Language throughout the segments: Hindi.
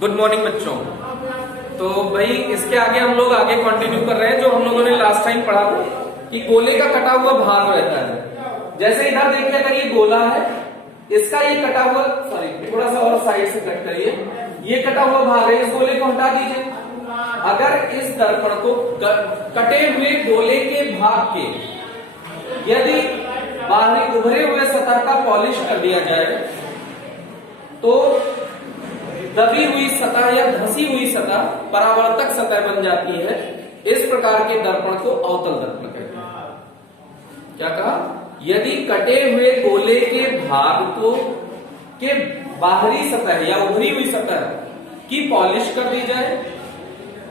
गुड मॉर्निंग बच्चों। तो भाई इसके आगे हम लोग कंटिन्यू कर रहे हैं जो हम लोगों ने लास्ट टाइम पढ़ा था कि गोले का कटा हुआ भाग रहता है। जैसे इधर देखिए, अगर ये गोला है, इसका ये कटा हुआ, सॉरी थोड़ा सा और साइड से कट करिए, ये कटा हुआ भाग है, इस गोले को हटा दीजिए। अगर इस दर्पण को कटे हुए गोले के भाग के यदि बाहरी उभरे हुए सतह का पॉलिश कर दिया जाए तो दबी हुई सतह या धसी हुई सतह परावर्तक सतह बन जाती है। इस प्रकार के दर्पण को अवतल दर्पण कहते हैं। क्या कहा? यदि कटे हुए गोले के भाग को के बाहरी सतह या उभरी हुई सतह की पॉलिश कर दी जाए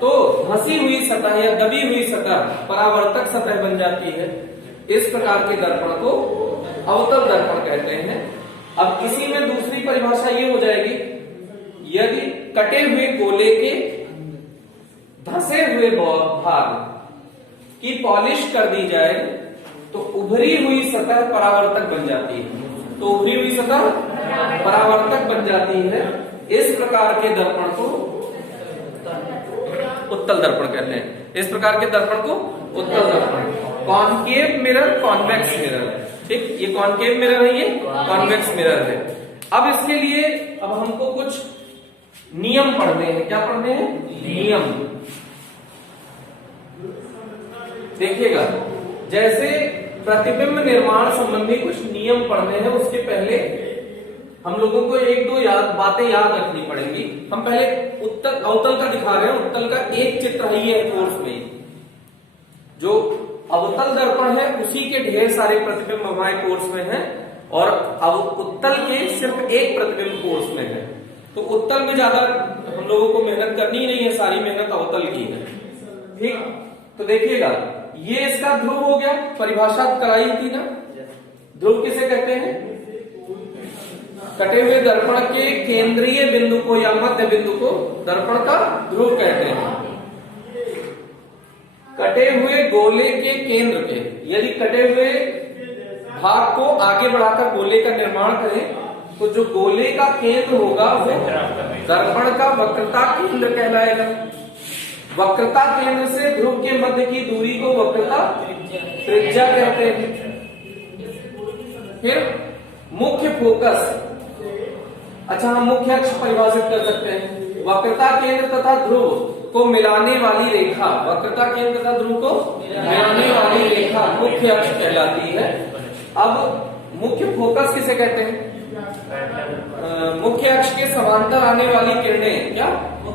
तो धसी हुई सतह या दबी हुई सतह परावर्तक सतह बन जाती है। इस प्रकार के दर्पण को अवतल दर्पण कहते हैं। अब इसी में दूसरी परिभाषा ये हो जाएगी, यदि कटे हुए गोले के धसे हुए भाग की पॉलिश कर दी जाए तो उभरी हुई सतह परावर्तक बन जाती है। तो उभरी हुई सतह परावर्तक बन जाती है। इस प्रकार के दर्पण को उत्तल दर्पण कहते हैं। इस प्रकार के दर्पण को उत्तल दर्पण। कॉनकेव मिरर, कॉन्वेक्स मिरर, ठीक, ये कॉनकेव मिरर है, ये कॉन्वेक्स मिरर है। अब इसके लिए अब हमको कुछ नियम पढ़ने हैं। क्या पढ़ने हैं? नियम। देखिएगा, जैसे प्रतिबिंब निर्माण संबंधी कुछ नियम पढ़ने हैं, उसके पहले हम लोगों को एक दो बातें याद रखनी पड़ेंगी। हम पहले उत्तल अवतल का दिखा रहे हैं। उत्तल का एक चित्र ही है कोर्स में। जो अवतल दर्पण है उसी के ढेर सारे प्रतिबिंब हमारे कोर्स में हैं और अब उत्तल के सिर्फ एक प्रतिबिंब कोर्स में है। तो उत्तल में ज्यादा हम लोगों को मेहनत करनी ही नहीं है, सारी मेहनत अवतल की है। ठीक, तो देखिएगा, ये इसका ध्रुव हो गया, परिभाषा कराई थी ना। ध्रुव किसे कहते हैं? कटे हुए दर्पण के केंद्रीय बिंदु को या मध्य बिंदु को दर्पण का ध्रुव कहते हैं। कटे हुए गोले के केंद्र के यदि कटे हुए भाग को आगे बढ़ाकर गोले का निर्माण करें तो जो गोले का केंद्र होगा वो दर्पण का वक्रता केंद्र कहलाएगा। वक्रता केंद्र से ध्रुव के मध्य की दूरी को वक्रता त्रिज्या कहते हैं। फिर मुख्य फोकस, अच्छा हम मुख्य अक्ष परिभाषित कर सकते हैं। वक्रता केंद्र तथा ध्रुव को मिलाने वाली रेखा, वक्रता केंद्र तथा ध्रुव को मिलाने वाली रेखा मुख्य अक्ष कहलाती है। अब मुख्य फोकस किसे कहते हैं? मुख्य अक्ष के समांतर आने वाली किरणें, क्या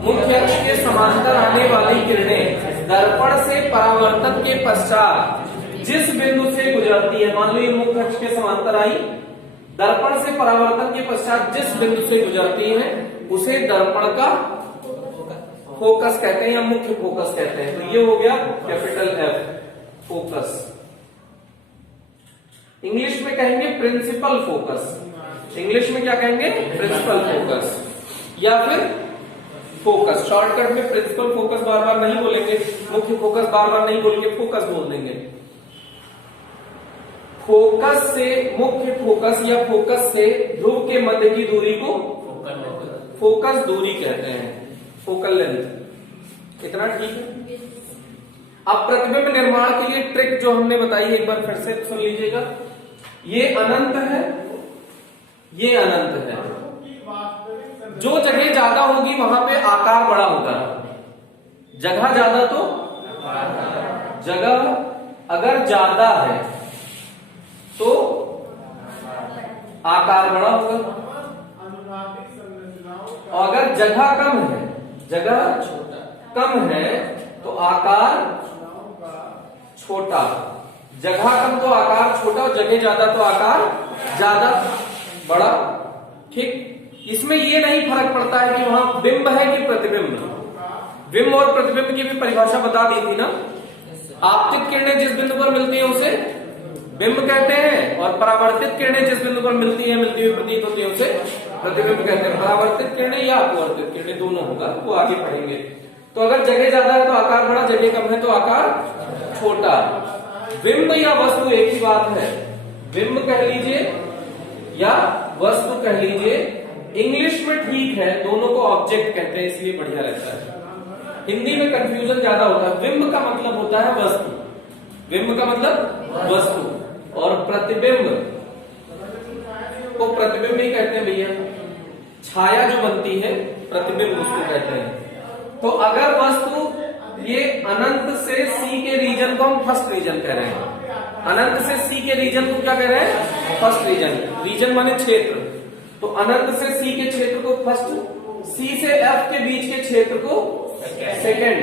मुख्य अक्ष के समांतर आने वाली किरणें दर्पण से परावर्तन के पश्चात जिस बिंदु से गुजरती है, मान लो ये मुख्य अक्ष के समांतर आई, दर्पण से परावर्तन के पश्चात जिस बिंदु से गुजरती है उसे दर्पण का फोकस कहते हैं या मुख्य फोकस कहते हैं। तो ये हो गया कैपिटल एफ, फोकस। इंग्लिश में कहेंगे प्रिंसिपल फोकस। इंग्लिश में क्या कहेंगे? प्रिंसिपल फोकस या फिर फोकस। शॉर्टकट में प्रिंसिपल फोकस बार बार नहीं बोलेंगे, मुख्य फोकस बार बार नहीं बोलेंगे, फोकस बोल देंगे। फोकस से मुख्य फोकस या फोकस से ध्रुव के मध्य की दूरी को फोकस दूरी कहते हैं, फोकल लेंथ। इतना ठीक है। अब प्रतिबिंब निर्माण के लिए ट्रिक जो हमने बताई एक बार फिर से सुन लीजिएगा। ये अनंत है, ये अनंत है। जो जगह ज्यादा होगी वहां पे आकार बड़ा होगा। जगह ज्यादा तो जगह अगर ज्यादा है तो आकार बड़ा होगा, और अगर जगह कम है, जगह कम है तो आकार छोटा। जगह कम तो आकार छोटा और जगह ज्यादा तो आकार ज्यादा बड़ा। ठीक, इसमें ये नहीं फर्क पड़ता है कि वहां बिंब है कि प्रतिबिंब। बिंब और प्रतिबिंब की भी परिभाषा बता दी थी ना। आपतित किरणें जिस बिंदु पर मिलती है उसे बिंब कहते हैं और परावर्तित किरणें जिस बिंदु पर मिलती है, मिलती हुई प्रतीत होती है, उसे प्रतिबिंब कहते हैं। परावर्तित किरणें या अपवर्तित किरणें दोनों होगा, वो आगे पढ़ेंगे। तो अगर जगह ज्यादा है तो आकार बड़ा, जगह कम है तो आकार छोटा। बिंब या वस्तु एक ही बात है। बिंब कह लीजिए या वस्तु कह लीजिए, इंग्लिश में ठीक है, दोनों को ऑब्जेक्ट कहते हैं इसलिए बढ़िया रहता है। हिंदी में कंफ्यूजन ज्यादा होता है। बिंब का मतलब होता है वस्तु, बिंब का मतलब वस्तु, और प्रतिबिंब को प्रतिबिंब ही कहते हैं भैया। छाया जो बनती है प्रतिबिंब उसको कहते हैं। तो अगर वस्तु ये अनंत से सी के रीजन को हम फर्स्ट रीजन कह रहे हैं, अनंत से सी के रीजन को क्या कह रहे हैं? First reason. रीजन माने क्षेत्र, तो अनंत से सी के क्षेत्र को फर्स्ट, सी से एफ के बीच के क्षेत्र को सेकेंड,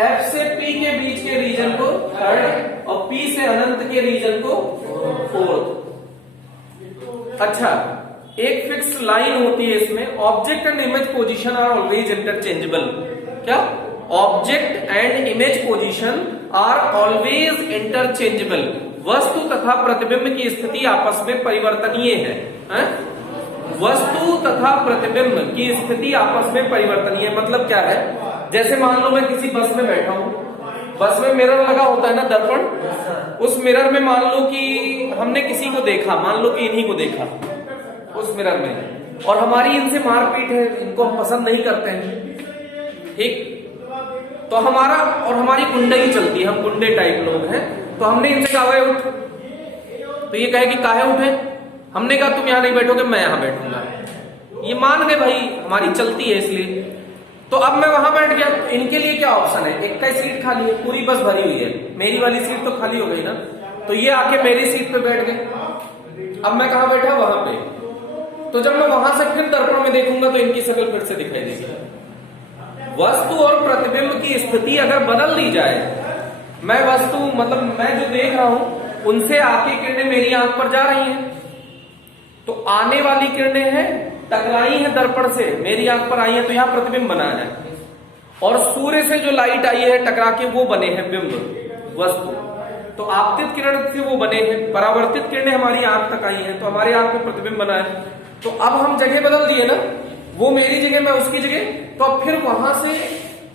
एफ से पी के बीच के रीजन को थर्ड, और पी से अनंत के रीजन को फोर्थ। अच्छा, एक फिक्स लाइन होती है इसमें, object and image position are always interchangeable. क्या? Object and image position are always interchangeable. वस्तु तथा प्रतिबिंब की स्थिति आपस में परिवर्तनीय है? वस्तु तथा प्रतिबिंब की स्थिति आपस में परिवर्तनीय मतलब क्या है? जैसे मान लो मैं किसी बस में बैठा हूं, बस में मिरर लगा होता है ना, दर्पण। उस मिरर में मान लो कि हमने किसी को देखा, मान लो कि इन्हीं को देखा उस मिरर में, और हमारी इनसे मारपीट है, इनको हम पसंद नहीं करते हैं, ठीक? तो हमारा और हमारी गुंडगी चलती है, हम गुंडे टाइप लोग हैं, तो हमने इनसे कहा भाई उठ, तो ये कहे कि काहे उठे? हमने कहा तुम यहां नहीं बैठोगे, मैं यहां बैठूंगा। ये मान गए भाई, हमारी चलती है इसलिए। तो अब मैं वहां बैठ गया, तो इनके लिए क्या ऑप्शन है? एक का सीट खाली है, पूरी बस भरी हुई है, मेरी वाली सीट तो खाली हो गई ना, तो ये आके मेरी सीट पे बैठ गए। अब मैं कहां बैठा? वहां पे। तो जब मैं वहां से फिर दर्पण में देखूंगा तो इनकी शक्ल फिर से दिखाई देगी। वस्तु और प्रतिबिंब की स्थिति अगर बदल दी जाए, मैं वस्तु मतलब मैं जो देख रहा हूं उनसे आके किरणें मेरी आंख पर जा रही हैं, तो आने वाली किरणें हैं टकराई हैं दर्पण से, मेरी आंख पर आई है, तो यहां प्रतिबिंब बना है। और सूर्य से जो लाइट आई है टकरा के, वो बने हैं बिंब, वस्तु। तो आपतित किरण से वो बने हैं, परावर्तित किरणें हमारी आंख तक आई हैं, तो हमारी आंख में प्रतिबिंब बना है। तो अब हम जगह बदल दिए ना, वो मेरी जगह, मैं उसकी जगह, तो अब फिर वहां से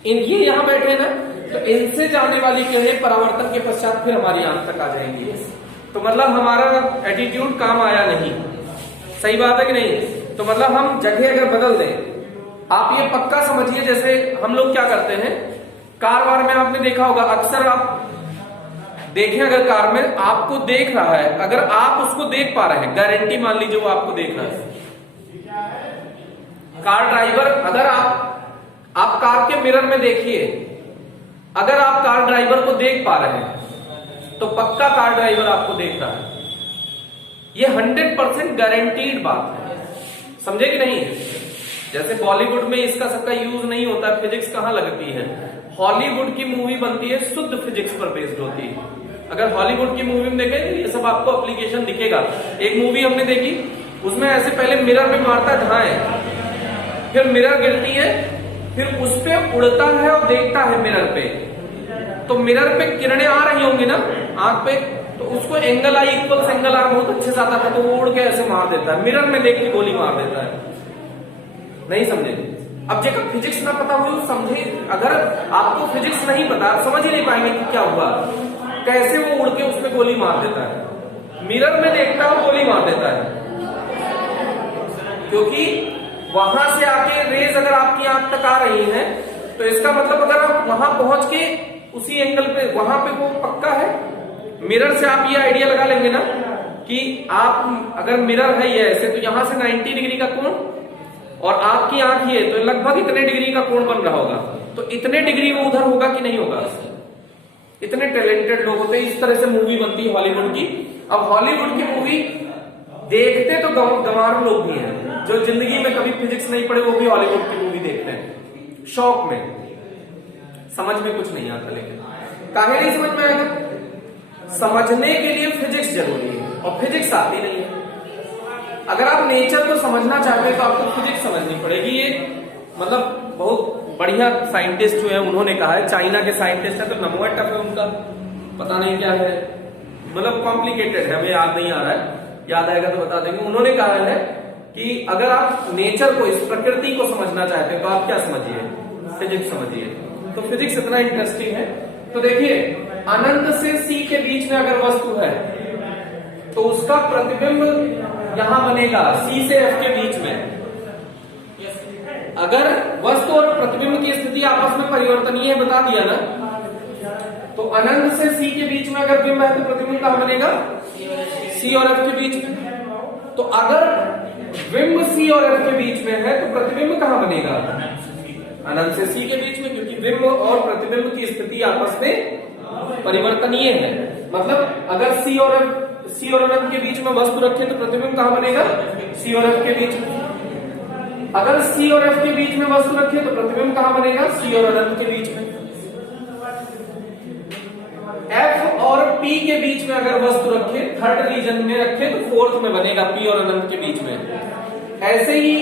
ये यहां बैठे ना, तो इनसे जाने वाली किरणें परावर्तन के पश्चात फिर हमारी आंख तक आ जाएंगी। तो मतलब हमारा एटीट्यूड काम आया नहीं। सही बात है कि नहीं? तो मतलब हम जगह अगर बदल दें, आप ये पक्का समझिए, जैसे हम लोग क्या करते हैं कार वार में, आपने देखा होगा अक्सर, आप देखें अगर कार में आपको देख रहा है, अगर आप उसको देख पा रहे हैं, गारंटी मान लीजिए वो आपको देख रहा है, कार ड्राइवर, अगर आप कार के मिरर में देखिए, अगर आप कार ड्राइवर को देख पा रहे हैं तो पक्का कार ड्राइवर आपको देख रहा है। ये 100% गारंटीड बात है, समझे कि नहीं? जैसे बॉलीवुड में इसका सबका यूज नहीं होता, फिजिक्स कहां लगती है? हॉलीवुड की मूवी बनती है, शुद्ध फिजिक्स पर बेस्ड होती है। अगर हॉलीवुड की मूवी में देखें ये सब आपको एप्लीकेशन दिखेगा। एक मूवी हमने देखी, उसमें ऐसे पहले मिरर में मारता है धाए, फिर मिरर गिरती है, फिर उस पे उड़ता है और देखता है मिरर पे, तो मिरर पे किरणें आ रही होंगी ना आंख पे, तो उसको एंगल आई इक्वल एंगल आ बहुत अच्छे से आता था, तो वो उड़ के ऐसे मार देता है, मिरर में देख के गोली मार देता है। नहीं समझे? अब जेकर फिजिक्स ना पता हो समझे, अगर आपको फिजिक्स नहीं पता, आप समझ ही नहीं पाएंगे कि क्या हुआ, कैसे वो उड़ के उसमें गोली मार देता है, मिरर में देखता है गोली मार देता है, क्योंकि वहां से आके रेज अगर आपकी आंख तक आ रही हैं, तो इसका मतलब अगर आप वहां पहुंच के उसी एंगल पे, वहां पे वो पक्का है। मिरर से आप ये आइडिया लगा लेंगे ना कि आप अगर मिरर है ये ऐसे, तो यहां से 90 डिग्री का कोण, और आपकी आंख ये, तो लगभग इतने डिग्री का कोण बन रहा होगा, तो इतने डिग्री वो उधर होगा कि नहीं होगा? इतने टैलेंटेड लोग होते हैं, इस तरह से मूवी बनती है हॉलीवुड की। अब हॉलीवुड की मूवी देखते तो गंवार लोग भी हैं, जो जिंदगी में कभी फिजिक्स नहीं पढ़े, वो भी हॉलीवुड की मूवी देखते हैं शौक में, समझ में कुछ नहीं आता। लेकिन काहे नहीं समझ में आएगा? समझने के लिए फिजिक्स जरूरी है, और फिजिक्स आती नहीं है। अगर आप नेचर को समझना चाहते हैं तो आपको फिजिक्स समझनी पड़ेगी। ये मतलब बहुत बढ़िया साइंटिस्ट हुए हैं, उन्होंने कहा है, चाइना के साइंटिस्ट है, तो नमो टफ है उनका, पता नहीं क्या है, मतलब कॉम्प्लिकेटेड है, हमें याद नहीं आ रहा है, याद आएगा तो बता देंगे। उन्होंने कहा है कि अगर आप नेचर को, इस प्रकृति को समझना चाहते हैं तो आप क्या समझिए? फिजिक्स समझिए। तो फिजिक्स इतना इंटरेस्टिंग है। तो देखिए, अनंत से सी के बीच में अगर वस्तु है तो उसका प्रतिबिंब यहां बनेगा सी से एफ के बीच में, अगर वस्तु और प्रतिबिंब की स्थिति आपस में परिवर्तनीय है, बता दिया ना, तो अनंत से सी के बीच में अगर बिंब है तो प्रतिबिंब कहां बनेगा? सी और एफ के बीच में। तो अगर बिंब सी और एफ के बीच में है तो प्रतिबिंब कहां बनेगा? अनंत से सी के बीच में, क्योंकि बिंब और प्रतिबिंब की स्थिति आपस में परिवर्तनीय है। मतलब अगर सी और अनंत के बीच में वस्तु रखे तो प्रतिबिंब कहां बनेगा? सी और एफ के बीच में। अगर सी और एफ के बीच में वस्तु रखे तो प्रतिबिंब कहां बनेगा? सी और अनंत के बीच में। एफ और पी के बीच में अगर वस्तु रखे, थर्ड रीजन में रखे तो फोर्थ में बनेगा, पी और अनंत के बीच में। ऐसे ही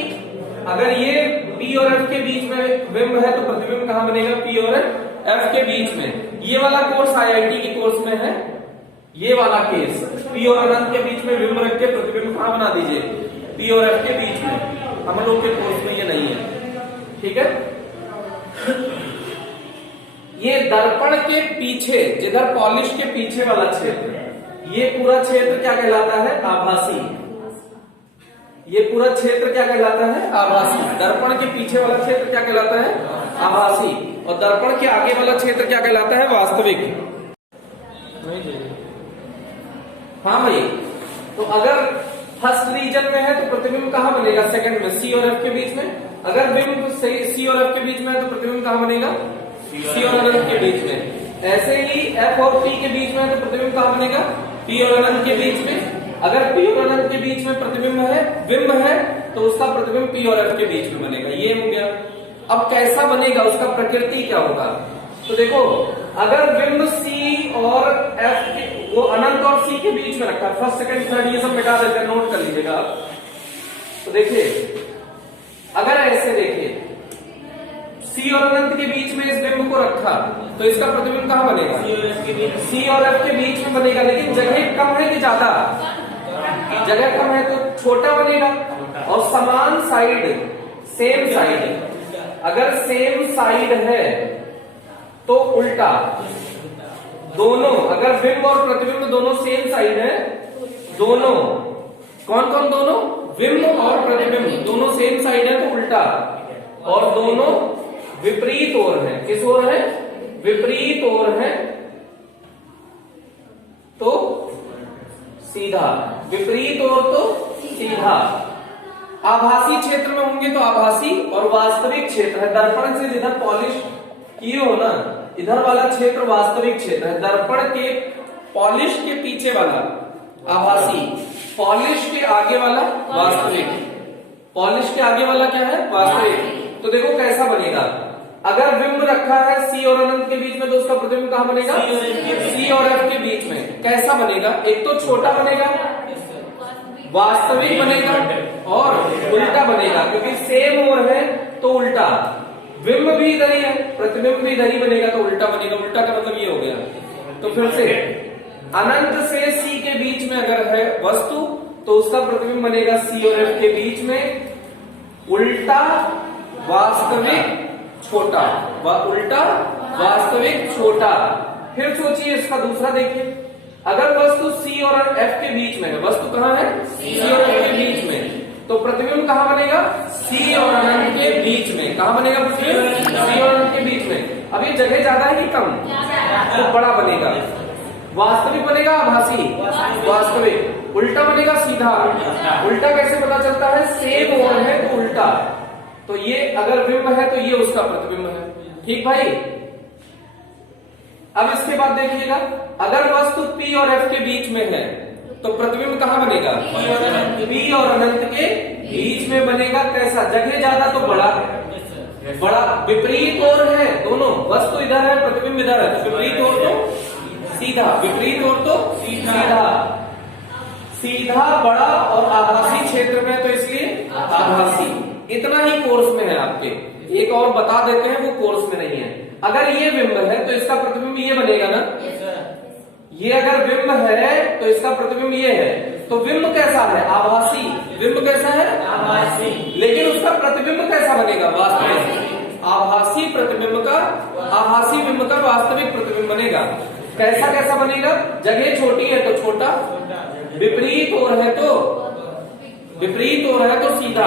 अगर ये पी और एफ के बीच में बिंब है तो प्रतिबिंब कहां बनेगा? पी और एफ के बीच में। ये वाला कोर्स आईआईटी के कोर्स में है, ये वाला केस पी और अनंत के बीच में बिंब रख के प्रतिबिंब कहां बना दीजिए? पी और एफ के बीच में। हम लोग के कोर्स में ये नहीं है, ठीक है। ये दर्पण के पीछे, जिधर पॉलिश के पीछे वाला क्षेत्र, ये पूरा क्षेत्र क्या कहलाता है? आभासी। ये पूरा क्षेत्र क्या कहलाता है? आभासी। दर्पण के पीछे वाला क्षेत्र क्या कहलाता है? आभासी। और दर्पण के आगे वाला क्षेत्र क्या कहलाता है? वास्तविक। हाँ भाई, तो अगर फर्स्ट रीजन में है तो प्रतिबिंब कहां बनेगा? सेकंड में, सी और एफ के बीच में। अगर बिंब सी और एफ के बीच में है तो प्रतिबिंब कहां बनेगा? सी और अनंत के बीच में। ऐसे ही एफ और पी के बीच में है तो प्रतिबिंब कहां बनेगा? पी और अनंत के बीच में। अगर पी और अनंत के बीच में प्रतिबिंब है, बिंब है, तो उसका प्रतिबिंब पी और एफ के बीच में बनेगा। ये हो गया। अब कैसा बनेगा, उसका प्रकृति क्या होगा? तो देखो, अगर बिंब सी और एफ के, वो अनंत और सी के बीच में रखा, फर्स्ट सेकंड थर्ड ये सब मिटा देते हैं, नोट कर लीजिएगा आप। तो देखिए, अगर ऐसे देखिए सी और अनंत के बीच में इस बिंब को रखा तो इसका प्रतिबिंब कहां बनेगा? सी और एफ के बीच में बनेगा। लेकिन जगह कम है कि ज्यादा? जगह कम है तो छोटा बनेगा। और समान साइड, सेम साइड, अगर सेम साइड है तो उल्टा। दोनों, अगर बिंब और प्रतिबिंब दोनों सेम साइड है, दोनों कौन कौन? दोनों बिंब और प्रतिबिंब दोनों सेम साइड है तो उल्टा, और दोनों विपरीत ओर है। किस ओर है? विपरीत ओर है तो सीधा, विपरीत ओर तो सीधा। आभासी क्षेत्र में होंगे तो आभासी, और वास्तविक क्षेत्र है दर्पण से जिधर पॉलिश किए हो ना, इधर वाला क्षेत्र वास्तविक क्षेत्र है। दर्पण के पॉलिश के पीछे वाला आभासी, पॉलिश के आगे वाला वास्तविक। पॉलिश के आगे वाला क्या है? वास्तविक। तो देखो कैसा बनेगा। अगर बिंब रखा है सी और अनंत के बीच में तो उसका प्रतिबिंब कहां बनेगा? सी और एफ के बीच में। कैसा बनेगा? एक तो छोटा बनेगा, वास्तविक बनेगा, और उल्टा बनेगा, क्योंकि सेम ओर है तो उल्टा। बिंब भी इधर ही है, प्रतिबिंब भी इधर ही बनेगा तो उल्टा बनेगा। उल्टा का मतलब ये हो गया। तो फिर से अनंत से सी के बीच में अगर है वस्तु तो उसका प्रतिबिंब बनेगा सी और एफ के बीच में, उल्टा वास्तविक छोटा, उल्टा वास्तविक छोटा। फिर सोचिए इसका दूसरा देखिए, अगर वस्तु सी और एफ के बीच में है, वस्तु कहां है? सी और एफ के बीच में, तो प्रतिबिंब कहां बनेगा? सी और अनंत के बीच में। कहां बनेगा प्रतिबिंब? सी और अनंत के बीच में। अब ये जगह ज्यादा है कि कम? तो बड़ा बनेगा। वास्तविक बनेगा आभासी, वास्तविक। उल्टा बनेगा सीधा। उल्टा कैसे पता चलता है? सेम ओर है तो उल्टा। तो ये अगर बिंब है तो ये उसका प्रतिबिंब है। ठीक भाई। अब इसके बाद देखिएगा, अगर वस्तु पी और एफ के बीच में है तो प्रतिबिंब कहां बनेगा? पी और अनंत के बीच में बनेगा। कैसा? जगह ज्यादा तो बड़ा, बड़ा। विपरीत ओर है दोनों, वस्तु इधर है, प्रतिबिंब इधर है, तो विपरीत ओर तो सीधा, विपरीत ओर तो सीधा। सीधा, बड़ा और आभासी क्षेत्र में, तो इसलिए आभासी। इतना ही कोर्स में है आपके। एक और बता देते हैं, वो कोर्स में नहीं है। अगर ये बिंब है तो इसका प्रतिबिंब ये बनेगा ना? ये अगर बिंब है तो इसका प्रतिबिंब ये है। तो बिंब कैसा है? आभासी। बिंब कैसा है? आभासी। लेकिन उसका प्रतिबिंब कैसा बनेगा? वास्तविक। आभासी प्रतिबिंब का, आभासी बिंब का वास्तविक प्रतिबिंब बनेगा। कैसा कैसा बनेगा? जगह छोटी है तो छोटा, विपरीत ओर है तो, विपरीत ओर है तो सीधा,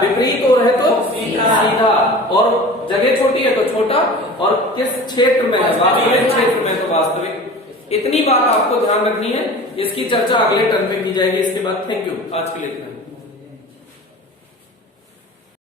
विपरीत ओर है तो सीधा, और जगह छोटी है तो छोटा, और किस क्षेत्र में है, वास्तविक क्षेत्र में तो वास्तविक। इतनी बात आपको ध्यान रखनी है, इसकी चर्चा अगले टर्म में की जाएगी। इसके बाद थैंक यू, आज के लिए इतना।